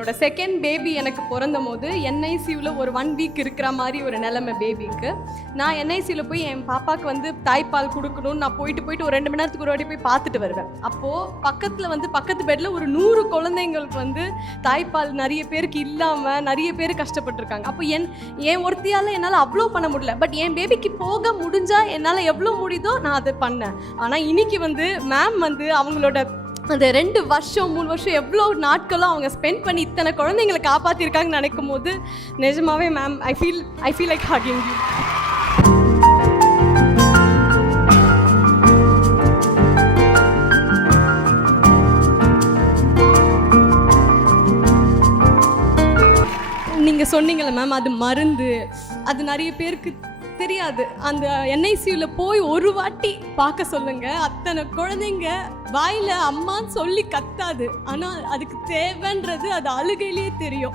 என்னோட second baby எனக்கு பிறந்த போது என்ஐசியூவில் ஒரு 1 வீக் இருக்கிற மாதிரி ஒரு நிலைமை பேபிக்கு. நான் என்ஐசியூவில் போய் என் பாப்பாவுக்கு வந்து தாய்ப்பால் கொடுக்கணும்னு நான் போயிட்டு ஒரு 2 மணி நேரத்துக்கு ஒரு வாட்டி போய் பார்த்துட்டு வருவேன். அப்போது பக்கத்து பெட்டில் ஒரு 100 குழந்தைங்களுக்கு வந்து தாய்ப்பால் நிறைய பேருக்கு இல்லாமல் நிறைய பேர் கஷ்டப்பட்டுருக்காங்க. அப்போ என் ஒருத்தியால் என்னால் அவ்வளோ பண்ண முடியல. பட் என் பேபிக்கு போக முடிஞ்சால் என்னால் எவ்வளோ முடியுதோ நான் அதை பண்ணேன். ஆனால் இன்னைக்கு வந்து மேம் வந்து அவங்களோட அந்த 2 வருஷம் 3 வருஷம் எவ்வளோ நாட்களும் அவங்க ஸ்பெண்ட் பண்ணி இத்தனை குழந்தைங்களை காப்பாற்றிருக்காங்கன்னு நினைக்கும் போது நிஜமாவே ma'am I feel like hugging you. நீங்கள் சொன்னீங்களே மேம், அது மருந்து, அது நிறைய பேருக்கு தெரியாது. அந்த என்ஐசியூவில் போய் ஒரு வாட்டி பார்க்க சொல்லுங்க. அத்தனை குழந்தைங்க வாயில் அம்மான்னு சொல்லி கத்தாது, ஆனால் அதுக்கு தேவைன்றது அது அழுகையிலேயே தெரியும்.